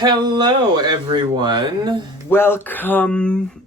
Hello, everyone. Welcome.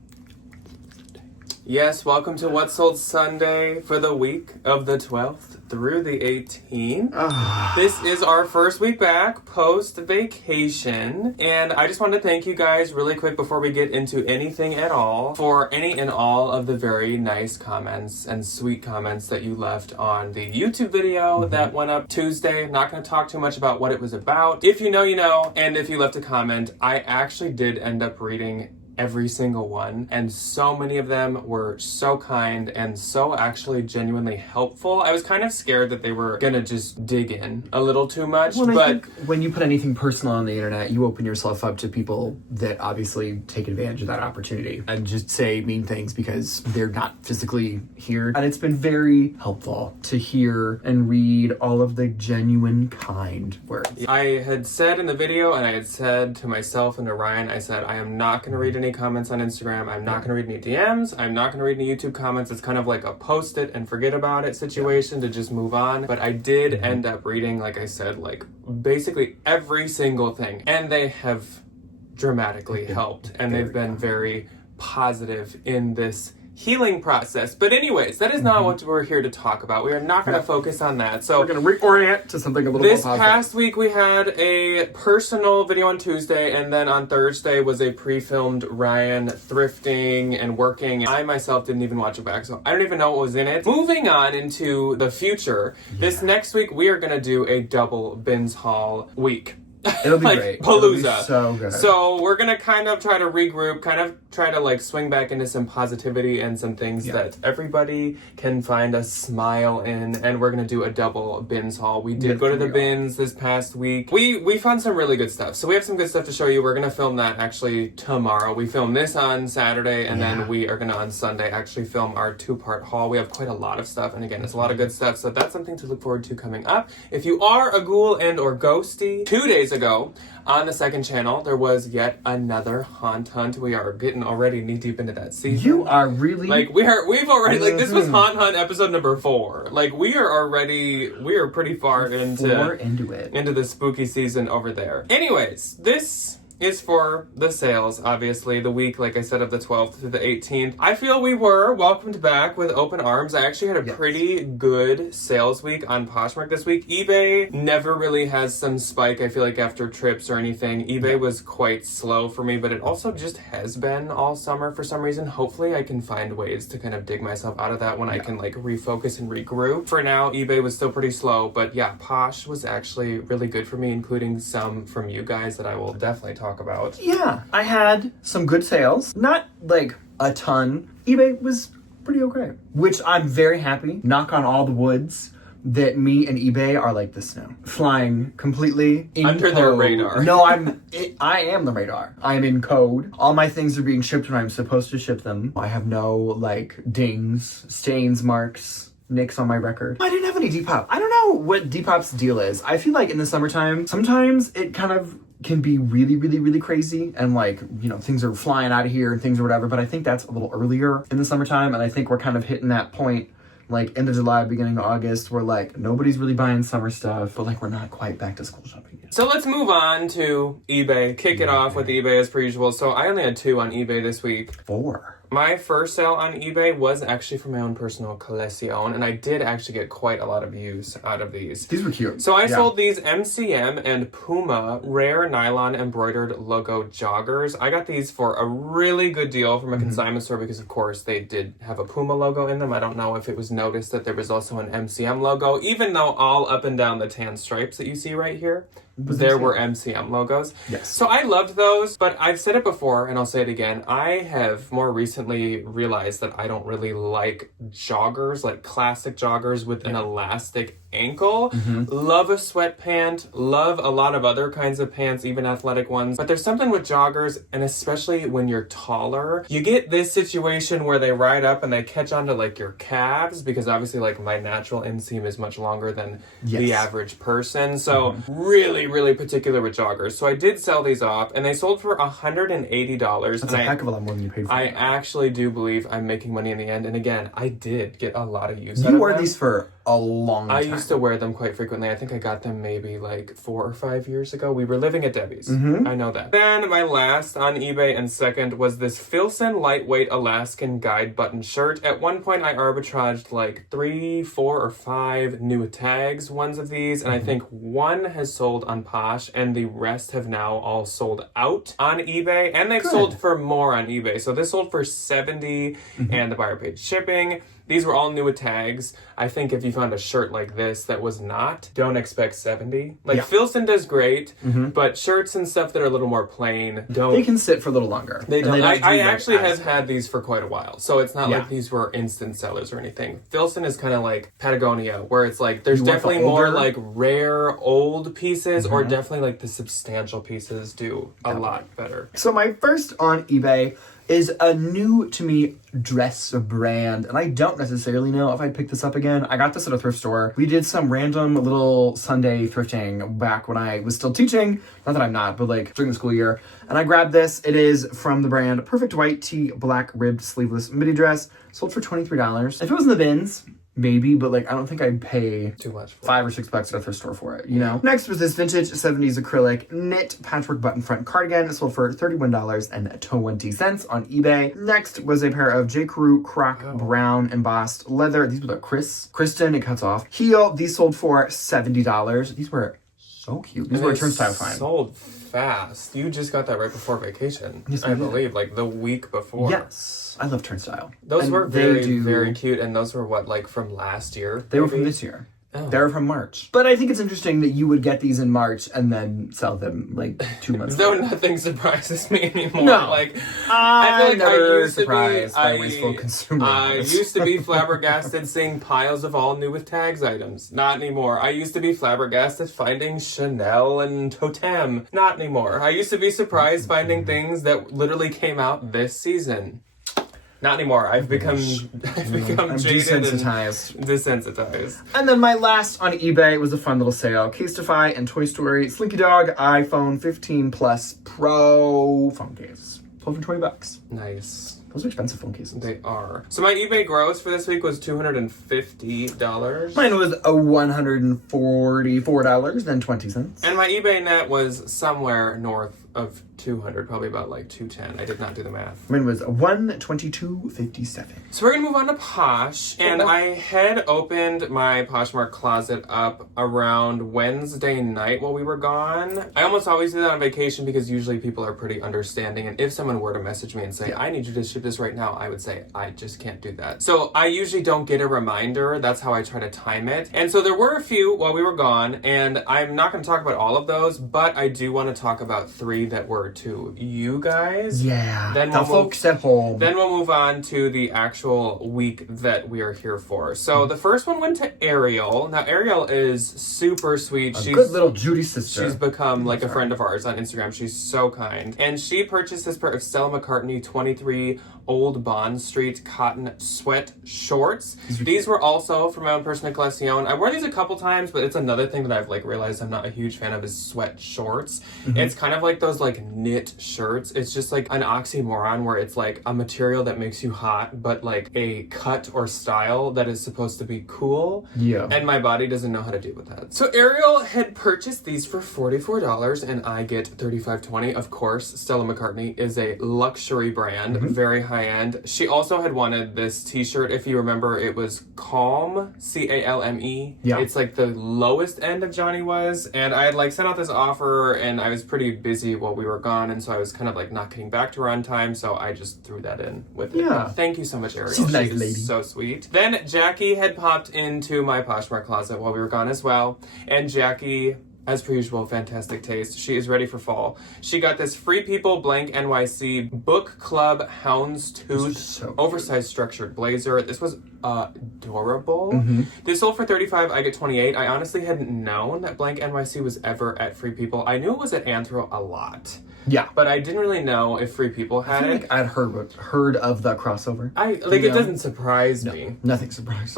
Yes, welcome to What Sold Sunday for the week of the 12th through the 18th. This is our first week back post-vacation, and I just want to thank you guys really quick before we get into anything at all for any and all of the very nice comments and sweet comments that you left on the YouTube video that went up Tuesday. I'm not going to talk too much about what it was about. If you know, you know, and if you left a comment, I actually did end up reading every single one, and so many of them were so kind and so actually genuinely helpful. I was kind of scared that they were gonna just dig in a little too much, Well, but I think when you put anything personal on the internet, you open yourself up to people that obviously take advantage of that opportunity and just say mean things because they're not physically here. And it's been very helpful to hear and read all of the genuine kind words. I had said in the video, and I had said to myself and to Ryan, I said, I am not gonna read any comments on Instagram. I'm not going to read any DMs. I'm not going to read any YouTube comments. It's kind of like a post it and forget about it situation to just move on. But I did end up reading, like I said, like basically every single thing. And they have dramatically helped. And they've been very positive in this healing process. But anyways, that is not what we're here to talk about. We are not going to focus on that. So we're going to reorient to something a little more positive. This past week we had a personal video on Tuesday, and then on Thursday was a pre-filmed Ryan thrifting and working. I myself didn't even watch it back, so I don't even know what was in it. Moving on into the future, this next week we are going to do a double bins haul week. It'll be like great. Palooza. It'll be so good. So we're gonna kind of try to regroup, kind of try to like swing back into some positivity and some things that everybody can find a smile in, and we're gonna do a double bins haul. We did go to the bins this past week. We found some really good stuff. So we have some good stuff to show you. We're gonna film that actually tomorrow. We filmed this on Saturday, and then we are gonna on Sunday actually film our 2-part haul. We have quite a lot of stuff, and again, it's a lot of good stuff. So that's something to look forward to coming up. If you are a ghoul and or ghosty, 2 days ago on the second channel there was yet another haunt hunt. We are getting already knee deep into that season. You are really like we've already like this was haunt hunt episode number 4. Like we are pretty far into the spooky season over there. Anyways, this is for the sales, obviously. The week, like I said, of the 12th to the 18th. I feel we were welcomed back with open arms. I actually had a pretty good sales week on Poshmark this week. eBay never really has some spike, I feel like, after trips or anything. eBay was quite slow for me, but it also just has been all summer for some reason. Hopefully I can find ways to kind of dig myself out of that when I can like refocus and regroup. For now, eBay was still pretty slow, but yeah, Posh was actually really good for me, including some from you guys that I will definitely talk about. Yeah, I had some good sales. Not like a ton. eBay was pretty okay, which I'm very happy. Knock on all the woods that me and eBay are like the snow, flying completely in under code. their radar. No, I am the radar. I am in code. All my things are being shipped when I'm supposed to ship them. I have no like dings, stains, marks, nicks on my record. I didn't have any Depop. I don't know what Depop's deal is. I feel like in the summertime, sometimes it kind of can be really, really, really crazy, and like, you know, things are flying out of here and things or whatever, but I think that's a little earlier in the summertime, and I think we're kind of hitting that point like end of July, beginning of August, where like nobody's really buying summer stuff, but like we're not quite back to school shopping yet. So let's move on to eBay. Kick it off with eBay as per usual. So I only had 2 on eBay this week. 4. My first sale on eBay was actually for my own personal collection, and I did actually get quite a lot of use out of these. These were cute. So I sold these MCM and Puma rare nylon embroidered logo joggers. I got these for a really good deal from a consignment store because, of course, they did have a Puma logo in them. I don't know if it was noticed that there was also an MCM logo, even though all up and down the tan stripes that you see right here, there were MCM logos. Yes. So I loved those, but I've said it before and I'll say it again. I have more recently realized that I don't really like joggers, like classic joggers with an elastic ankle. Love a sweatpant, love a lot of other kinds of pants, even athletic ones. But there's something with joggers, and especially when you're taller, you get this situation where they ride up and they catch onto like your calves, because obviously like my natural inseam is much longer than the average person. So really, really particular with joggers. So I did sell these off, and they sold for $180. That's a heck of a lot more than you paid for. I actually do believe I'm making money in the end. And again, I did get a lot of use out of You them. wore these for a long time. I used to wear them quite frequently. I think I got them maybe like 4 or 5 years ago. We were living at Debbie's. I know that. Then my last on eBay and second was this Filson lightweight Alaskan guide button shirt. At one point I arbitraged like 3, 4, or 5 new tags, ones of these, and I think one has sold on Posh and the rest have now all sold out on eBay, and they've sold for more on eBay. So this sold for $70 and the buyer paid shipping. These were all new tags. I think if you found a shirt like this that was not, don't expect $70. Like Filson does great, but shirts and stuff that are a little more plain don't. They can sit for a little longer. They don't. I actually have had these for quite a while, so it's not like these were instant sellers or anything. Filson is kind of like Patagonia, where it's like there's definitely more like rare old pieces, or definitely like the substantial pieces do a lot better. So my first on eBay is a new to me dress brand, and I don't necessarily know if I'd pick this up again. I got this at a thrift store. We did some random little Sunday thrifting back when I was still teaching. Not that I'm not, but like during the school year. And I grabbed this. It is from the brand Perfect White Tee Black Ribbed Sleeveless Midi Dress. Sold for $23. If it was in the bins, maybe, but like I don't think I'd pay too much for $5 or $6 at a thrift store for it, you know? Next was this vintage 70s acrylic knit patchwork button front cardigan. It sold for $31.20 on eBay. Next was a pair of J. Crew Croc brown embossed leather. These were the Kristen, it cuts off. Heel, these sold for $70. These were so cute. These were a turnstile fine. Sold fast. You just got that right before vacation. Yes, I believe, like the week before. Yes. I love turnstile. Those were very cute, and those were what, like from last year? They were from this year. Oh. They were from March. But I think it's interesting that you would get these in March and then sell them like 2 months Though later. Nothing surprises me anymore. No. Like, I feel like never surprised by wasteful consumers. I used to be flabbergasted seeing piles of all new with tags items. Not anymore. I used to be flabbergasted finding Chanel and Totem. Not anymore. I used to be surprised finding things that literally came out this season. Not anymore. I've become jaded desensitized. And then my last on eBay was a fun little sale. Casetify and Toy Story Slinky Dog iPhone 15 Plus Pro phone case. Sold for $20. Nice. Those are expensive phone cases. They are. So my eBay gross for this week was $250. Mine was $144.20. And my eBay net was somewhere north of 200, probably about like 210. I did not do the math. Mine was $122.57. So we're gonna move on to Posh, and I had opened my Poshmark closet up around Wednesday night while we were gone. I almost always do that on vacation because usually people are pretty understanding, and if someone were to message me and say, I need you to ship this right now, I would say, I just can't do that. So I usually don't get a reminder. That's how I try to time it. And so there were a few while we were gone, and I'm not gonna talk about all of those, but I do want to talk about 3 that were to you guys. Yeah. Then the folks at home. Then we'll move on to the actual week that we are here for. So the first one went to Ariel. Now Ariel is super sweet. She's good little Judy sister. She's become like a friend of ours on Instagram. She's so kind. And she purchased this pair of Stella McCartney 23 Old Bond Street cotton sweat shorts. These were also from my own personal collection. I wore these a couple times, but it's another thing that I've like realized I'm not a huge fan of is sweat shorts. It's kind of like those like knit shirts. It's just like an oxymoron where it's like a material that makes you hot, but like a cut or style that is supposed to be cool. Yeah. And my body doesn't know how to deal with that. So Ariel had purchased these for $44 and I get $35.20. Of course, Stella McCartney is a luxury brand, very high end. She also had wanted this t-shirt. If you remember, it was Calm, C-A-L-M-E. Yeah. It's like the lowest end of Johnny Was. And I had like sent out this offer and I was pretty busy while we were gone. And so I was kind of like not getting back to her on time. So I just threw that in with it. Yeah. Thank you so much, Ariel. She's a nice lady. So sweet. Then Jackie had popped into my Poshmark closet while we were gone as well. And Jackie, as per usual, fantastic taste. She is ready for fall. She got this Free People Blank NYC Book Club Houndstooth oversized structured blazer. This was adorable. This sold for $35. I get $28. I honestly hadn't known that Blank NYC was ever at Free People. I knew it was at Anthro a lot. Yeah. But I didn't really know if Free People had it. Like I'd heard of the crossover. It doesn't surprise me. Nothing surprises.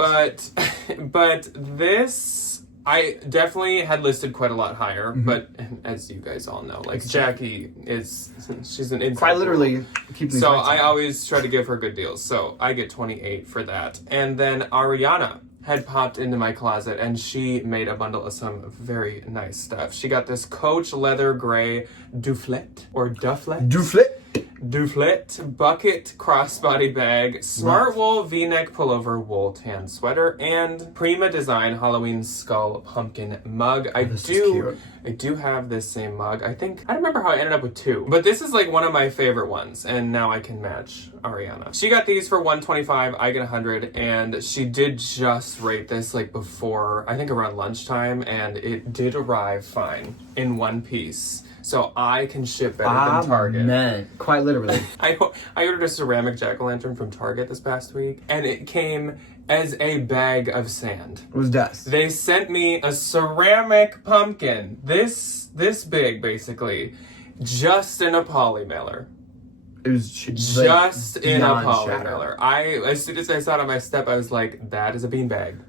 But this I definitely had listed quite a lot higher, but as you guys all know, like Jackie she's an inside quite literally keeping so I always try to give her good deals. So I get $28 for that. And then Ariana had popped into my closet and she made a bundle of some very nice stuff. She got this Coach leather gray dufflet bucket crossbody bag, smart wool v-neck pullover wool tan sweater, and Prima design Halloween skull pumpkin mug. I do have this same mug. I don't remember how I ended up with two, but this is like one of my favorite ones, and now I can match Ariana. She got these for $125, I get $100, and she did just rate this like before, I think around lunchtime, and it did arrive fine in one piece. So I can ship better than Target. Man, quite literally. I ordered a ceramic jack-o'-lantern from Target this past week, and it came as a bag of sand. It was dust. They sent me a ceramic pumpkin, this big basically, just in a poly mailer. It was just in a poly mailer. As soon as I saw it on my step, I was like, that is a beanbag.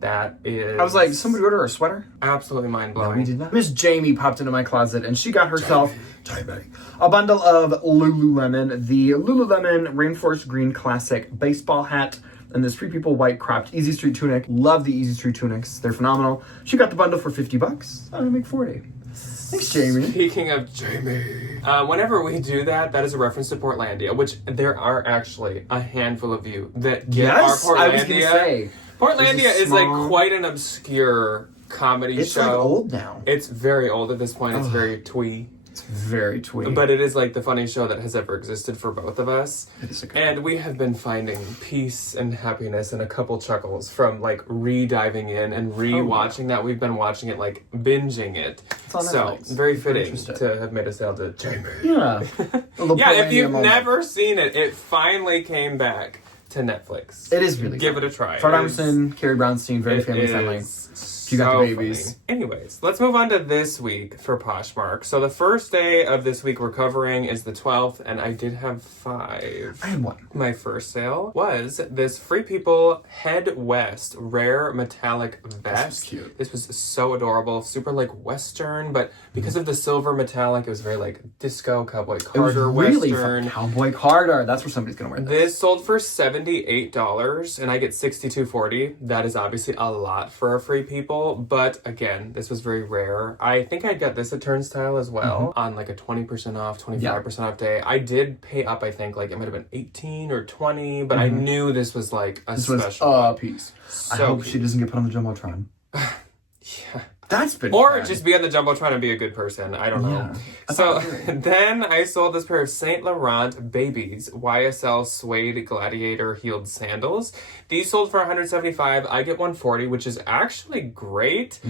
That is... I was like, somebody order a sweater? Absolutely mind-blowing. No, we did not. Miss Jamie popped into my closet and she got herself a bundle of Lululemon. The Lululemon Rainforest Green Classic baseball hat and this Free People white cropped Easy Street tunic. Love the Easy Street tunics. They're phenomenal. She got the bundle for $50. I'm gonna make 40. Thanks, Jamie. Speaking of Jamie, whenever we do that, that is a reference to Portlandia, which there are actually a handful of you that get our Portlandia. I was gonna say. Portlandia is like quite an obscure comedy show. It's like old now. It's very old at this point. It's very twee. It's very twee. But it is like the funniest show that has ever existed for both of us. It is a good and we have been finding peace and happiness and a couple chuckles from like re-diving in and re-watching that. We've been watching it, like binging it. So very fitting to have made a sale to Jamie. Yeah. Yeah, if you've never seen it, it finally came back to Netflix. It is really Give good. it a try. Fred Armisen, Carrie Brownstein, very family friendly. You got the babies. Funny. Anyways, let's move on to this week for Poshmark. So the first day of this week we're covering is the 12th, and I did have 5. I had 1. My first sale was this Free People Head West rare metallic vest. This was cute. This was so adorable, super like Western, but because of the silver metallic, it was very like disco Cowboy Carter really Western. Cowboy Carter. That's where somebody's gonna wear this. This sold for $78, and I get $62.40. That is obviously a lot for a Free People. But again, this was very rare. I think I got this at Turnstile as well on like a 20% off, 25% off day. I did pay up, I think, like it might have been 18 or 20, but I knew this was like a special. Was a piece. So I hope she doesn't get put on the Jumbotron. Yeah. That's been Or fun. just be on the Jumbotron and be a good person. I don't know. So then I sold this pair of Saint Laurent Babies YSL suede gladiator heeled sandals. These sold for $175. I get $140, which is actually great.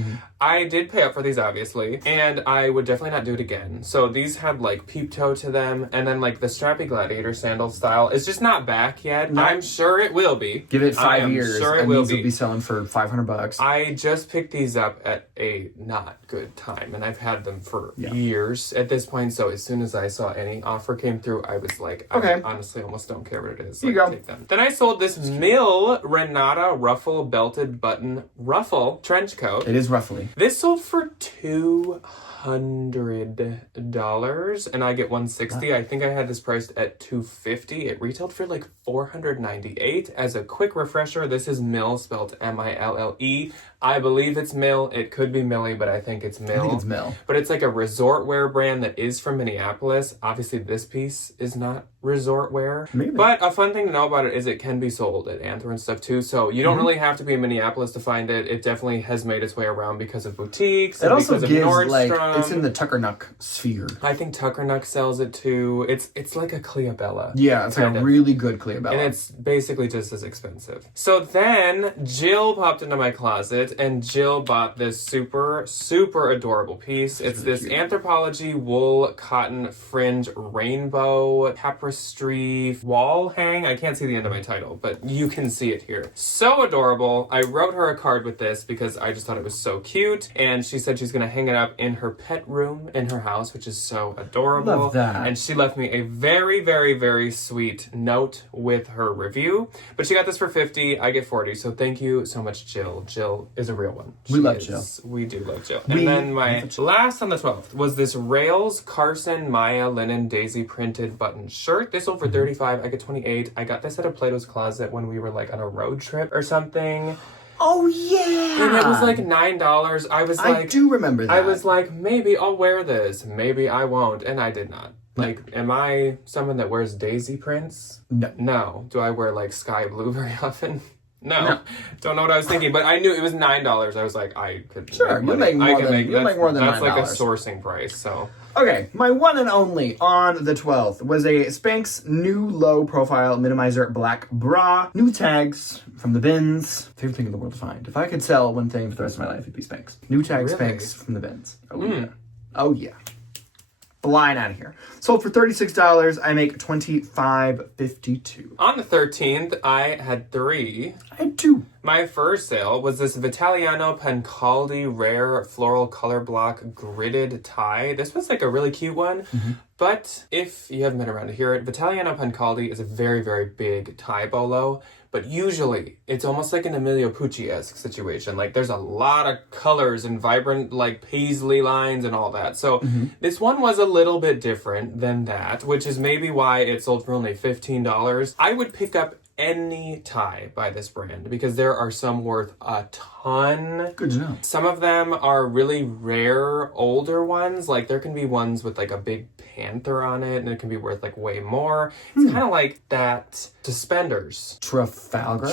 I did pay up for these, obviously, and I would definitely not do it again. So these had like peep toe to them, and then like the strappy gladiator sandal style is just not back yet. I'm sure it will be. Give it 5 years, sure and these will be selling for $500. I just picked these up at a not good time, and I've had them for years at this point. So as soon as I saw any offer came through, I was like, I honestly almost don't care what it is. Like, you go. Take them. Then I sold this Mill Renata ruffle belted button ruffle trench coat. It is ruffly. This sold for $200, and I get $160. I think I had this priced at $250. It retailed for like $498. As a quick refresher, this is Mill, spelled M-I-L-L-E. I believe it's Mill. It could be Millie, but I think it's Mill. I think it's Mill. But it's like a resort wear brand that is from Minneapolis. Obviously, this piece is not resort wear. Maybe. But a fun thing to know about it is it can be sold at Anther and stuff too. So you don't really have to be in Minneapolis to find it. It definitely has made its way around because of boutiques. It also because gives of Nordstrom. like it's in the Tuckernuck sphere. I think Tuckernuck sells it too. It's like a Cleobella. Yeah, it's like a really good Cleobella. And it's basically just as expensive. So then Jill popped into my closet and Jill bought this super, super adorable piece. It's really this cute Anthropologie wool cotton fringe rainbow tapestry wall hang. I can't see the end of my title, but you can see it here. So adorable. I wrote her a card with this because I just thought it was so cute. And she said she's going to hang it up in her pet room in her house, which is so adorable. Love that. And she left me a very, very, very sweet note with her review. But she got this for $50. I get $40. So thank you so much, Jill. Jill is a real one. We love Jill. We do love Jill. And then my last on the 12th was this Rails Carson Maya linen daisy printed button shirt. This sold for $35. I get $28. I got this at a Plato's Closet when we were like on a road trip or something. Oh, yeah. And it was like $9. I do remember that. I was like, maybe I'll wear this. Maybe I won't. And I did not. Like, am I someone that wears daisy prints? No. No. Do I wear like sky blue very often? No. Don't know what I was thinking, but I knew it was $9. I was like, I could. Sure, you'll make more than $9. That's like a sourcing price, so. Okay, my one and only on the 12th was a Spanx new low profile minimizer black bra. New tags from the bins. Favorite thing in the world to find. If I could sell one thing for the rest of my life, it'd be Spanx. New tags, really? Spanx from the bins. Oh, yeah. Oh, yeah. Flying out of here. Sold for $36. I make $25.52. On the 13th, I had 3. I had 2. My first sale was this Vitaliano Pancaldi Rare Floral Color Block Gridded Tie. This was like a really cute one. But if you haven't been around to hear it, Vitaliano Pancaldi is a very, very big tie bolo. But usually, it's almost like an Emilio Pucci-esque situation. Like, there's a lot of colors and vibrant, like, paisley lines and all that. So, this one was a little bit different than that, which is maybe why it sold for only $15. I would pick up any tie by this brand because there are some worth a ton. Good to know. Some of them are really rare older ones. Like there can be ones with like a big panther on it and it can be worth like way more. It's kind of like that suspenders. Trafalgar.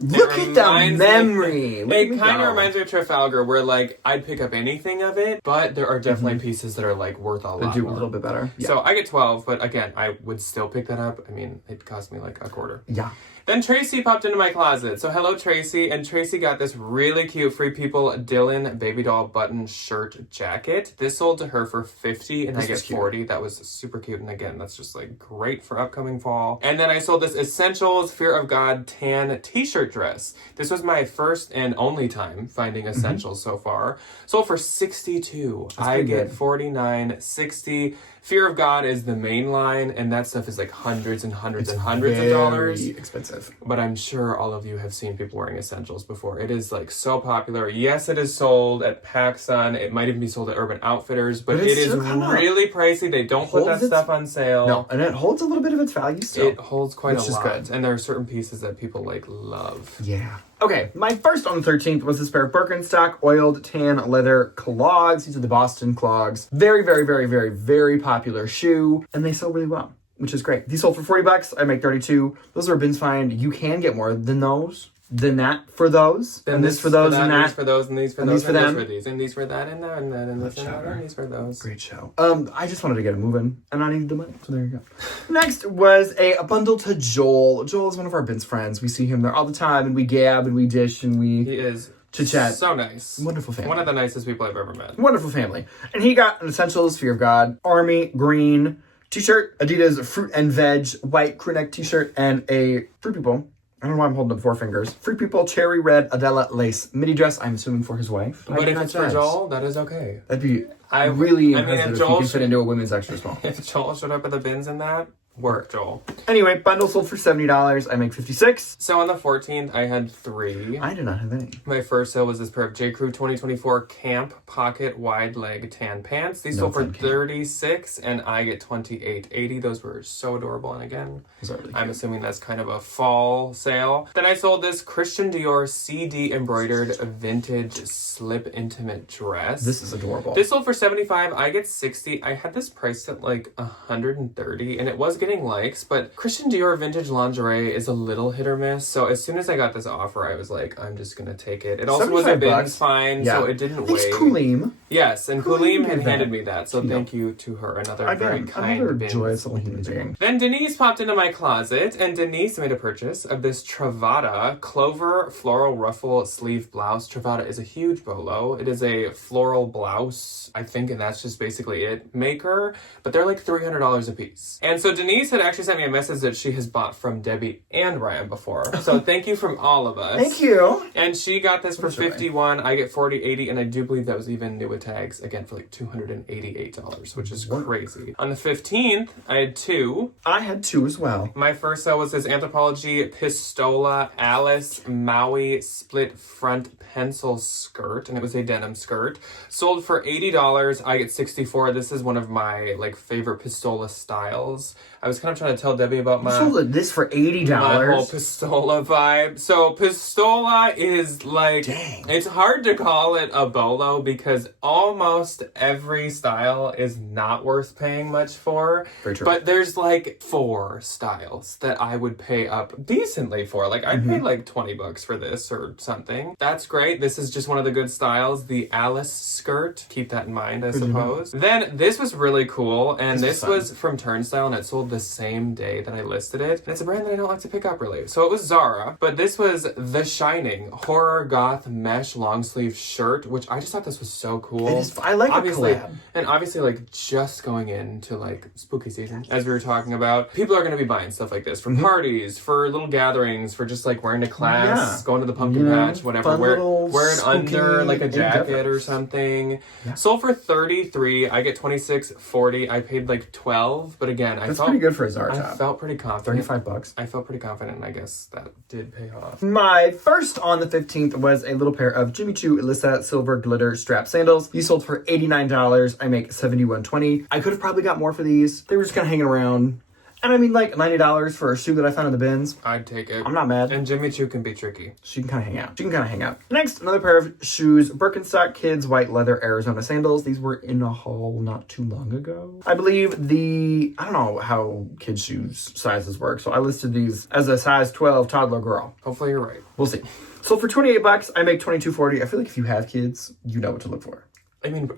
Look at the memory. It kind of reminds me of Trafalgar where like I'd pick up anything of it, but there are definitely pieces that are like worth a lot more. They do a little bit better. Yeah. So I get 12, but again, I would still pick that up. I mean, it cost me like a quarter. Yeah. Then Tracy popped into my closet. So hello, Tracy. And Tracy got this really cute Free People Dylan baby doll button shirt jacket. This sold to her for $50 and I get $40. That was super cute. And again, that's just like great for upcoming fall. And then I sold this Essentials Fear of God tan t-shirt dress. This was my first and only time finding Essentials so far. Sold for $62. I get $49, $60. Fear of God is the main line, and that stuff is like hundreds and hundreds and hundreds of dollars. Expensive. But I'm sure all of you have seen people wearing Essentials before. It is like so popular. Yes, it is sold at PacSun. It might even be sold at Urban Outfitters, but it is really pricey. They don't put that stuff on sale. No, and it holds a little bit of its value still. It holds quite a lot. Good. And there are certain pieces that people like love. Yeah. Okay, my first on the 13th was this pair of Birkenstock oiled tan leather clogs. These are the Boston clogs. Very, very, very, very, very popular shoe, and they sell really well, which is great. These sold for $40. I make 32. Those are a bins find. You can get more than those. Than that for those, then and this for those, and that these for those, and these for and those, these for them, and these for these, and these for that, and that, and that, and this and that, and these for those. Great show. I just wanted to get it moving, and I needed the money, so there you go. Next was a bundle to Joel. Joel is one of our Bins friends. We see him there all the time, and we gab, and we dish, and we... He is chit-chat. So nice. Wonderful family. One of the nicest people I've ever met. Wonderful family. And he got an Essentials Fear of God Army green t-shirt, Adidas Fruit and Veg white crew neck t-shirt, and a Free People... I don't know why I'm holding up 4 fingers. Free People cherry red Adela lace midi dress. I'm assuming for his wife. But if it's for Joel, that is okay. That'd be really impressive if Joel he can fit into a women's extra small. If Joel showed up at the bins in that, work, Joel. Anyway, bundle sold for $70. I make 56. So on the 14th, I had 3. I did not have any. My first sale was this pair of J. Crew 2024 Camp Pocket Wide Leg Tan Pants. These sold for $36, and I get $28.80. Those were so adorable. And again, really I'm assuming that's kind of a fall sale. Then I sold this Christian Dior CD embroidered vintage slip intimate dress. This is adorable. This sold for $75. I get $60. I had this priced at like $130, and it was getting likes, but Christian Dior vintage lingerie is a little hit or miss. So as soon as I got this offer, I was like, I'm just gonna take it. It also was a bins find, so it didn't wait. Thanks, Kulim. Yes, and Kulim had handed me that, so thank you to her. Another very kind bins human being. Then Denise popped into my closet, and Denise made a purchase of this Travada Clover Floral Ruffle Sleeve Blouse. Travada is a huge bolo. It is a floral blouse, I think, and that's just basically it. Maker, but they're like $300 a piece. And so Denise had actually sent me a message that she has bought from Debbie and Ryan before. So thank you from all of us. Thank you. And she got this for $51. I get $40.80, and I do believe that was even new with tags, again, for like $288, which is crazy. On the 15th, I had 2. I had 2 as well. My first sale was this Anthropologie Pistola Alice Maui split front pencil skirt, and it was a denim skirt. Sold for $80. I get $64. This is one of my like favorite Pistola styles. I was kind of trying to tell Debbie about You sold this for $80. my whole Pistola vibe. So Pistola is like, dang, it's hard to call it a bolo because almost every style is not worth paying much for. Very true. But there's like 4 styles that I would pay up decently for. Like I'd pay like $20 for this or something. That's great. This is just one of the good styles. The Alice skirt. Keep that in mind, I suppose. Then this was really cool, and this was from Turnstile, and it sold the same day that I listed it. And it's a brand that I don't like to pick up really. So it was Zara, but this was The Shining horror goth mesh long sleeve shirt, which I just thought this was so cool. It is, I like obviously, a collab. and obviously like just going into like spooky season, as we were talking about, people are going to be buying stuff like this for parties, for little gatherings, for just like wearing to class, going to the pumpkin patch, whatever. Wear it under like a jacket or something. Yeah. Sold for $33. I get $26.40. I paid like $12, but again, that's pretty good for a Zara top. top. I felt pretty confident. $35. I felt pretty confident, and I guess that did pay off. My first on the 15th was a little pair of Jimmy Choo Elisa silver glitter strap sandals. These sold for $89. I make $71.20. I could have probably got more for these. They were just kind of hanging around. And I mean, like, $90 for a shoe that I found in the bins. I'd take it. I'm not mad. And Jimmy Choo can be tricky. She can kind of hang out. Next, another pair of shoes. Birkenstock Kids white leather Arizona sandals. These were in a haul not too long ago. I believe I don't know how kids' shoes sizes work, so I listed these as a size 12 toddler girl. Hopefully you're right. We'll see. So for $28, I make $22.40. I feel like if you have kids, you know what to look for. I mean,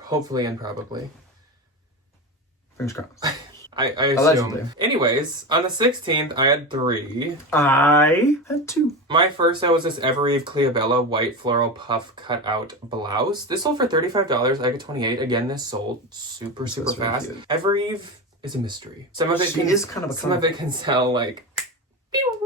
hopefully and probably. Fingers crossed. I assume. Allegedly. Anyways, on the 16th, I had 3. I had 2. My first was this Evereve Cleobella white floral puff cutout blouse. This sold for $35. I get $28. Again, this sold super fast. Really Evereve is a mystery. Some of it can sell like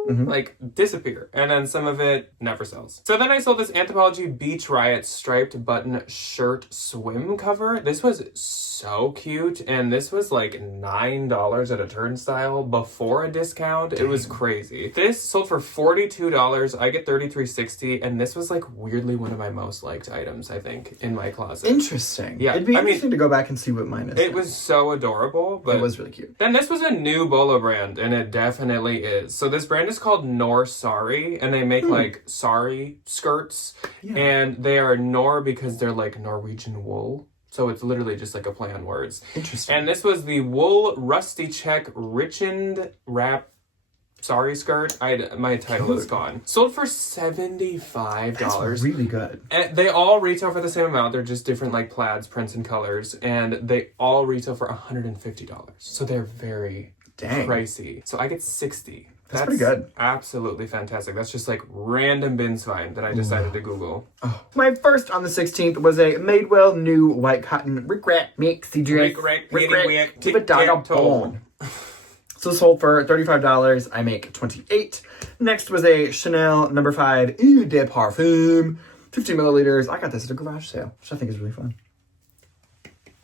like disappear, and then some of it never sells. So then I sold this Anthropologie Beach Riot striped button shirt swim cover. This was so cute, and this was like $9 at a Turnstile before a discount. It was crazy. This sold for $42. I get $33.60, and this was like weirdly one of my most liked items, I think, in my closet. Interesting. Yeah, it'd be interesting to go back and see what mine is. It was so adorable, but it was really cute. Then this was a new bolo brand, and it definitely is. So this brand is called Nor Sari, and they make like sari skirts, and they are Nor because they're like Norwegian wool. So it's literally just like a play on words. Interesting. And this was the wool rusty check richened wrap sari skirt. My title is gone. Sold for $75. That's really good. And they all retail for the same amount. They're just different like plaids, prints, and colors, and they all retail for $150. So they're very pricey. So I get $60. That's pretty good. Absolutely fantastic. That's just like random bin find that I decided to Google. Oh. My first on the 16th was a Madewell new white cotton Rick Rat Mixie dress. Rick Rat, give a dog a bone. So sold for $35. I make $28. Next was a Chanel No. 5 Eau de Parfum, 50 milliliters. I got this at a garage sale, which I think is really fun.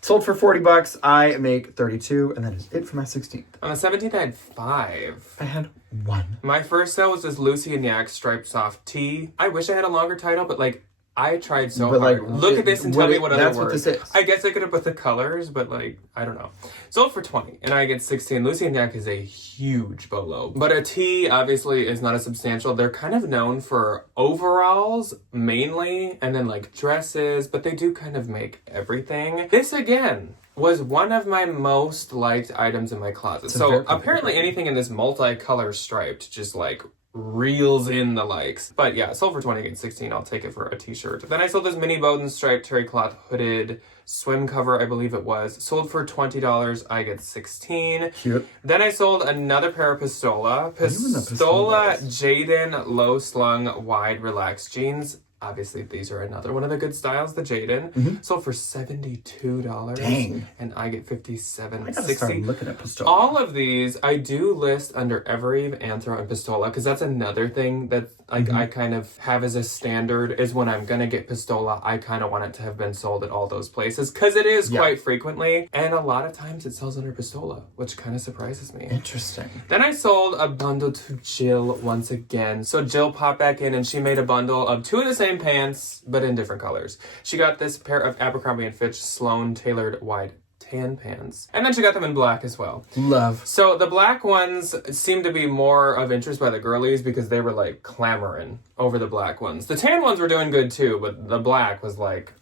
Sold for $40. I make $32, and that is it for my 16th. On the 17th, I had 5. I had 1. My first sale was this Lucy and Yak striped soft tee. I wish I had a longer title, but like I tried so hard. Like, look at this and tell me what other words. That's what this is. I guess I could have put the colors, but like I don't know. Sold for $20, and I get $16. Lucy and Yak is a huge bolo, but a tee obviously is not as substantial. They're kind of known for overalls mainly, and then like dresses, but they do kind of make everything. This again was one of my most liked items in my closet. So apparently anything in this multicolor striped just like reels in the likes. But yeah, sold for $20, get $16. I'll take it for a t-shirt. Then I sold this mini Bowden striped terry cloth hooded swim cover, I believe it was. Sold for $20. I get $16. Cute. Then I sold another pair of Pistola Jaden low slung wide relaxed jeans. Obviously, these are another one of the good styles, the Jaden. Sold for $72. Dang. And I get $57.60. I gotta start looking at Pistola. All of these, I do list under Evereve, Anthro, and Pistola, because that's another thing that I kind of have as a standard, is when I'm going to get Pistola, I kind of want it to have been sold at all those places, because it is quite frequently, and a lot of times it sells under Pistola, which kind of surprises me. Interesting. Then I sold a bundle to Jill once again. So Jill popped back in, and she made a bundle of 2 of the same pants, but in different colors. She got this pair of Abercrombie & Fitch Sloan tailored wide tan pants. And then she got them in black as well. Love. So the black ones seemed to be more of interest by the girlies because they were like clamoring over the black ones. The tan ones were doing good too, but the black was like,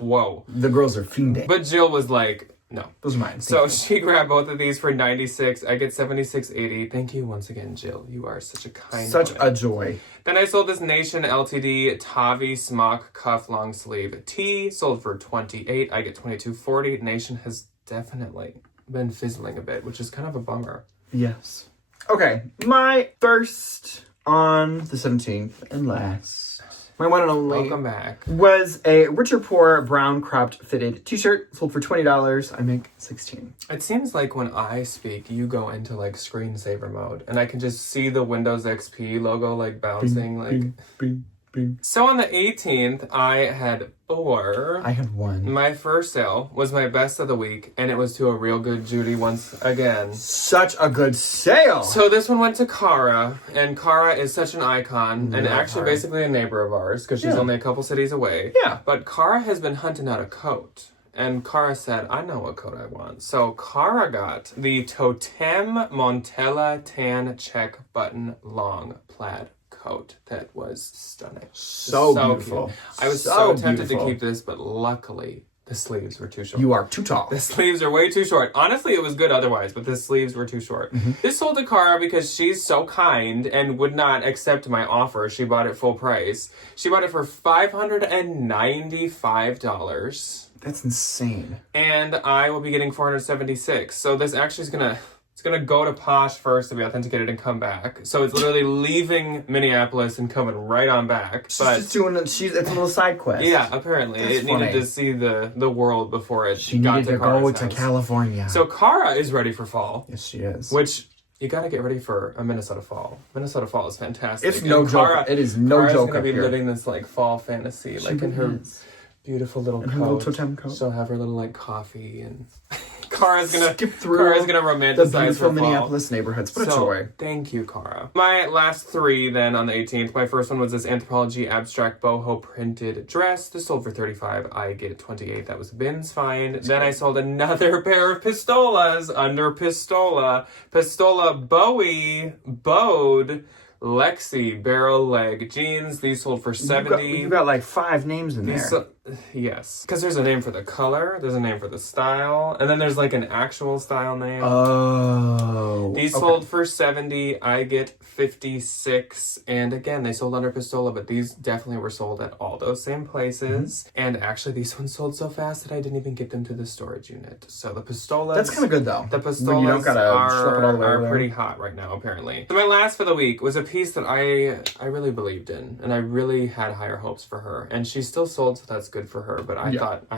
whoa. The girls are fiending. But Jill was like, no. Those are mine. So she grabbed both of these for $96. I get $76.80. Thank you once again, Jill. You are such a kind Such woman. a joy. Then I sold this Nation Ltd Tavi smock cuff long sleeve tee. Sold for $28. I get $22.40. Nation has definitely been fizzling a bit, which is kind of a bummer. Yes. Okay, my first on the 17th and last. My one and only. Welcome back. Was a Rich or Poor brown cropped fitted t-shirt. Sold for $20. I make $16. It seems like when I speak, you go into like screensaver mode, and I can just see the Windows XP logo like bouncing. Bing, bing, bing. So on the 18th, I had 4. I had 1. My first sale was my best of the week, and it was to a real good Judy once again. Such a good sale. So this one went to Cara, and Cara is such an icon, and actually basically a neighbor of ours, because she's only a couple cities away. Yeah. But Cara has been hunting out a coat. And Cara said, I know what coat I want. So Cara got the Totem Montella tan check button long plaid coat that was stunning. So beautiful. Cute. I was so tempted to keep this, but luckily the sleeves were too short. You are too tall. The sleeves are way too short. Honestly, it was good otherwise, but the sleeves were too short. This sold to Cara because she's so kind and would not accept my offer. She bought it full price. She bought it for $595. That's insane. And I will be getting $476. So this actually is gonna go to Posh first to be authenticated and come back. So it's literally leaving Minneapolis and coming right on back. It's a little side quest. Yeah, apparently. That's it needed to see the world before it She got needed to Cara's go to house. California. So Cara is ready for fall. Yes, she is. Which you gotta get ready for a Minnesota fall. Minnesota fall is fantastic. It's no joke. It is no Cara's joke gonna up be here. living this like fall fantasy, like in her beautiful little coat. Her little totem coat. She'll have her little like coffee and Cara's gonna skip through Cara's gonna romanticize the beautiful her fall. Minneapolis neighborhoods. What a joy. Thank you, Cara. My last 3 then on the 18th. My first one was this Anthropology Abstract Boho printed dress. This sold for $35. I get $28. That was Bin's find. Then I sold another pair of pistolas under Pistola. Pistola Bowie Bode Lexi barrel leg jeans. These sold for $70. You got like 5 names in there. Yes. Because there's a name for the color, there's a name for the style, and then there's like an actual style name. Oh. These sold for $70. I get $56. And again, they sold under Pistola, but these definitely were sold at all those same places. And actually, these ones sold so fast that I didn't even get them to the storage unit. So the Pistolas... That's kind of good, though. The Pistolas are pretty hot right now, apparently. So my last for the week was a piece that I really believed in, and I really had higher hopes for her. And she still sold, so that's good for her, but I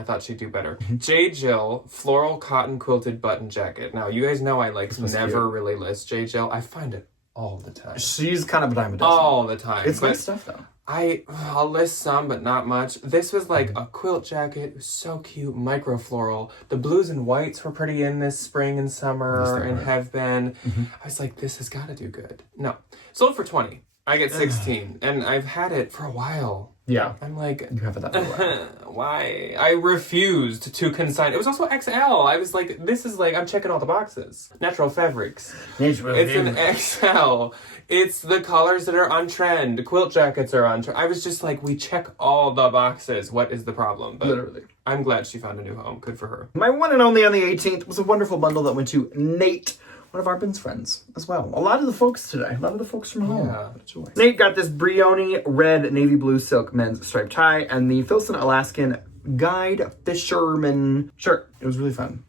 thought she'd do better. J. Jill floral cotton quilted button jacket. Now, you guys know I never really list J. Jill. I find it all the time. She's kind of a dime a dozen. All the time. It's nice stuff, though. I'll list some, but not much. This was like a quilt jacket. It was so cute, micro floral. The blues and whites were pretty in this spring and summer and have been. I was like, this has got to do good. No. Sold for $20. I get $16. And I've had it for a while. Yeah. I'm like, you have it that way. Why? I refused to consign. It was also XL. I was like, this is like, I'm checking all the boxes. Natural fabrics. It's an XL. It's the colors that are on trend. Quilt jackets are on trend. I was just like, we check all the boxes. What is the problem? But literally. I'm glad she found a new home. Good for her. My one and only on the 18th was a wonderful bundle that went to Nate, one of our Ben's friends as well. A lot of the folks today. A lot of the folks from home. Yeah. Nate got this Brioni red navy blue silk men's striped tie and the Filson Alaskan Guide Fisherman shirt. It was really fun.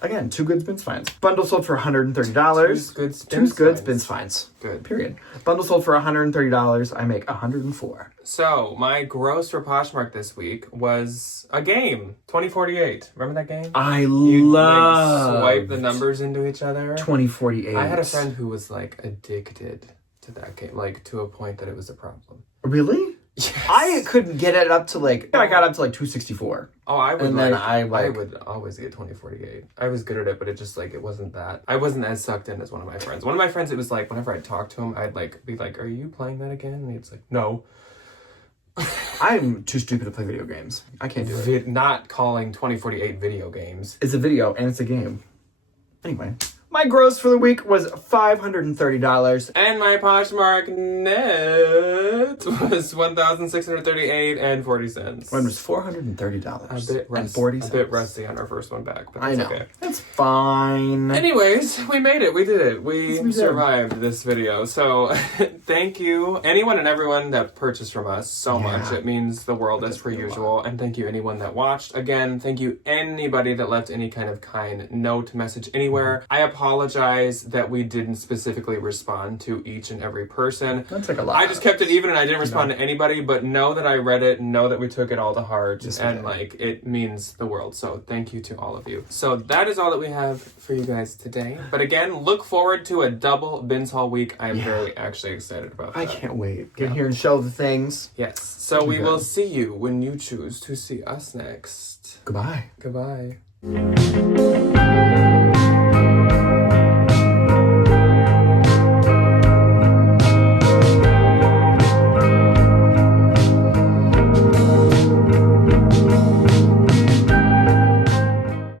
Again, 2 good Ben's finds. Bundle sold for $130. 2 good Ben's finds. Good. Period. Bundle sold for $130. I make $104. So, my gross for Poshmark this week was a game. 2048. Remember that game? I love swipe the numbers into each other. 2048. I had a friend who was like addicted to that game, like to a point that it was a problem. Really? Yes. I couldn't get it up to I got up to 264. Oh, I would. And then I would always get 2048. I was good at it, but it just it wasn't that. I wasn't as sucked in as one of my friends. One of my friends, it was like whenever I'd talk to him, I'd be like, "Are you playing that again?" And he's like, "No." I'm too stupid to play video games. I can't do it. Not calling 2048 video games. It's a video and it's a game. Anyway. My gross for the week was $530. And my Poshmark net was $1,638.40. Mine was $430. A bit rusty. 40 A bit rusty on our first one back, but that's I know. okay. That's fine. Anyways, we made it. We did it. We did. survived this video. So thank you, anyone and everyone that purchased from us so much. It means the world as per usual. And thank you, anyone that watched. Again, thank you, anybody that left any kind of kind note, message anywhere. I apologize that we didn't specifically respond to each and every person. That took a lot. I just kept it even and I didn't respond to anybody, but know that I read it, know that we took it all to heart, and like it means the world. So thank you to all of you. So that is all that we have for you guys today. But again, look forward to a double Bins Haul week. I am very actually excited about that. I can't wait. Get here and show the things. Yes. So we will see you when you choose to see us next. Goodbye. Goodbye.